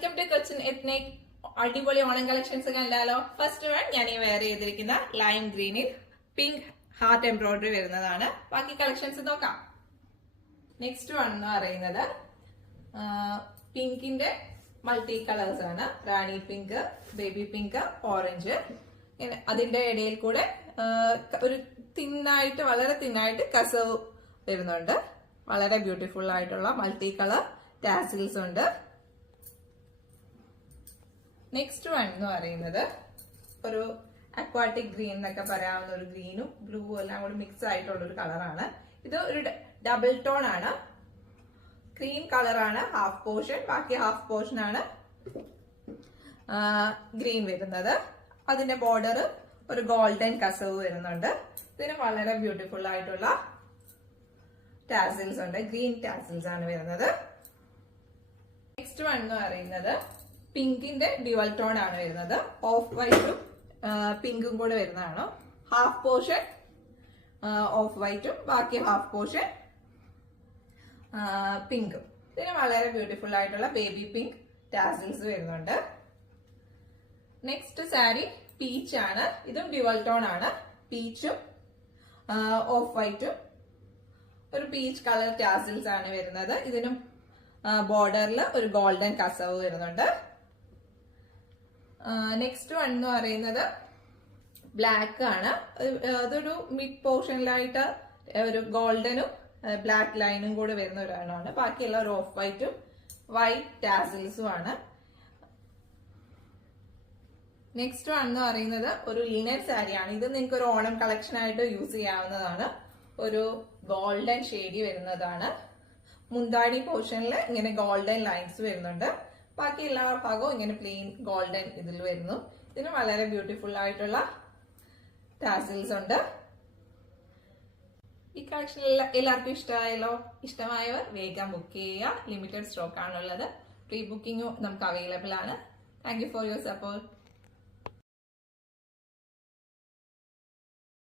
Welcome to Cochin Ethnic. അടിപൊളി Onam collections കണ്ടാലോ. First one ഞാൻ ഈ വെയർ ചെയ്തിരിക്കുന്ന ലൈം ഗ്രീനിൽ പിങ്ക് ഹാർട്ട് എംബ്രോയിഡറി വരുന്നതാണ്. ബാക്കി കളക്ഷൻസ് നോക്കാം. നെക്സ്റ്റ് വൺ എന്ന് പറയുന്നത് പിങ്കിന്റെ മൾട്ടി കളേഴ്സ് ആണ്. റാണി പിങ്ക്, ബേബി പിങ്ക്, ഓറഞ്ച്. അതിന്റെ ഇടയിൽ കൂടെ ഒരു തിന്നായിട്ട്, വളരെ തിന്നായിട്ട് കസവ് വരുന്നുണ്ട്. വളരെ ബ്യൂട്ടിഫുൾ ആയിട്ടുള്ള മൾട്ടി കളർ ടാസിൽസ് ഉണ്ട്. നെക്സ്റ്റ് വൺ എന്ന് പറയുന്നത് ഒരു അക്വാട്ടിക് ഗ്രീൻ എന്നൊക്കെ പറയാവുന്ന ഒരു ഗ്രീനും ബ്ലൂ എല്ലാം കൂടി മിക്സ് ആയിട്ടുള്ള ഒരു കളറാണ്. ഇത് ഒരു ഡബിൾ ടോൺ ആണ്. ക്രീം കളറാണ് ഹാഫ് പോർഷൻ, ബാക്കി ഹാഫ് പോർഷൻ ആണ് ഗ്രീൻ വരുന്നത്. അതിന്റെ ബോർഡർ ഒരു ഗോൾഡൻ കസവ് വരുന്നുണ്ട്. ഇതിന് വളരെ ബ്യൂട്ടിഫുൾ ആയിട്ടുള്ള ടാസിൽസ് ഉണ്ട്. ഗ്രീൻ ടാസിൽസ് ആണ് വരുന്നത്. നെക്സ്റ്റ് വൺ എന്ന് പറയുന്നത് പിങ്കിന്റെ ഡ്യുവൽ ടോൺ ആണ് വരുന്നത്. ഓഫ് വൈറ്റും പിങ്കും കൂടെ വരുന്നതാണ്. ഹാഫ് പോർഷൻ ഓഫ് വൈറ്റും ബാക്കി ഹാഫ് പോർഷൻ പിങ്കും. ഇതിന് വളരെ ബ്യൂട്ടിഫുൾ ആയിട്ടുള്ള ബേബി പിങ്ക് ടാസിൽസ് വരുന്നുണ്ട്. നെക്സ്റ്റ് സാരി പീച്ച് ആണ്. ഇതും ഡ്യുവൽ ടോൺ ആണ്. പീച്ചും ഓഫ് വൈറ്റും ഒരു പീച്ച് കളർ ടാസിൽസ് ആണ് വരുന്നത്. ഇതിനും ബോർഡറിൽ ഒരു ഗോൾഡൻ കസവ് വരുന്നുണ്ട്. നെക്സ്റ്റ് വൺ എന്ന് പറയുന്നത് ബ്ലാക്ക് ആണ്. അതൊരു മിഡ് പോർഷനിലായിട്ട് ഒരു ഗോൾഡനും ബ്ലാക്ക് ലൈനും കൂടെ വരുന്ന ഒരെണ്ണമാണ്. ബാക്കിയുള്ള ഒരു ഓഫ് വൈറ്റും വൈറ്റ് ടാസിൽസും ആണ്. നെക്സ്റ്റ് വൺ എന്ന് പറയുന്നത് ഒരു ലിനൻ സാരിയാണ്. ഇത് നിങ്ങൾക്ക് ഒരു ഓണം കളക്ഷൻ ആയിട്ട് യൂസ് ചെയ്യാവുന്നതാണ്. ഒരു ഗോൾഡൻ ഷെയ്ഡി വരുന്നതാണ്. മുന്താണി പോർഷനിൽ ഇങ്ങനെ ഗോൾഡൻ ലൈൻസ് വരുന്നുണ്ട്. ബാക്കി എല്ലാ ഭാഗവും ഇങ്ങനെ പ്ലെയിൻ ഗോൾഡൻ ഇതിൽ വരുന്നു. ഇതിന് വളരെ ബ്യൂട്ടിഫുൾ ആയിട്ടുള്ള ടാസിൽസ് ഉണ്ട്. ഈ കളക്ഷൻ എല്ലാവർക്കും ഇഷ്ടമായല്ലോ. ഇഷ്ടമായവർ വേഗം ബുക്ക് ചെയ്യുക. ലിമിറ്റഡ് സ്റ്റോക്ക് ആണുള്ളത്. പ്രീ ബുക്കിംഗും നമുക്ക് അവൈലബിൾ ആണ്. Thank you for your support.